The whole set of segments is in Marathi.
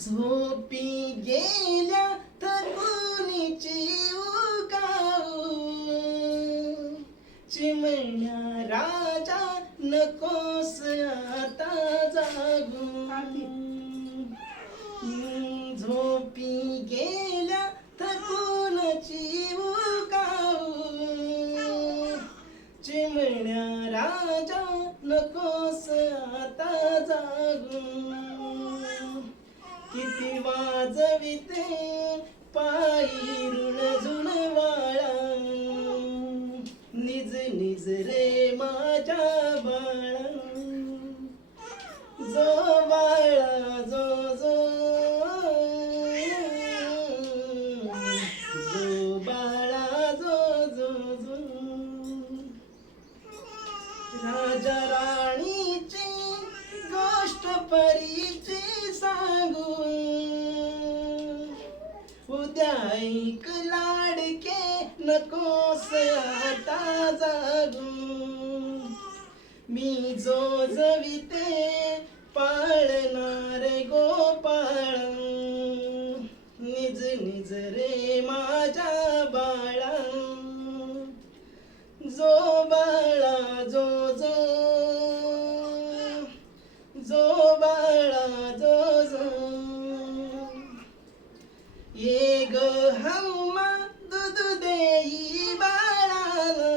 झोपी गेल्या तरुणीची उगाऊ, चिमण्या राजा नकोस आता जागू. झोपी गेल्या तरुणीची उगाऊ, चिमण्या राजा नकोस आता जागू. किती वाजविते पायी ऋण वाळा, निज निज रे माझ्या बाळा. जो बाळा जो जो, जो बाळा जो जो जो. राजा राणीची गोष्ट परीची सांगू, उद्या ऐक लाडके नकोस आता जागू. मी जो जविते पाळणार गोपाळ, निज निज रे माझ्या बाळा. जो बाळा जो जो, जो बाळा जो जो. ये ग हम्मा दूध देई बाळाला,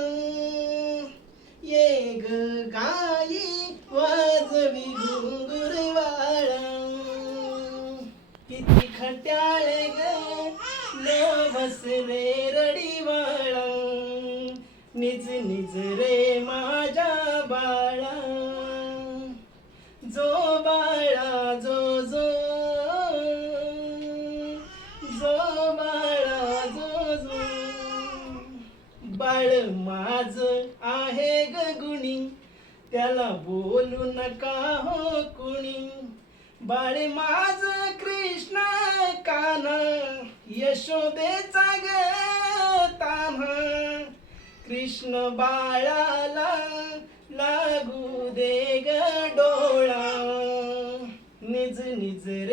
ये ग गाई वाजवी घुंगुरवाळा. किती खट्याळे ग नवस रे रडीवाळा, निज निज रे माझ्या बाळा. जो बाळा जो जो, जो बाळा जो जो. बाळ माझ आहे ग गुणी, त्याला बोलू नका हो कुणी. बाळ माझ कृष्ण कान्हा, यशोदेचा ग तान्हा. कृष्ण बाळाला लागू दे ग डोळा, निज निज रे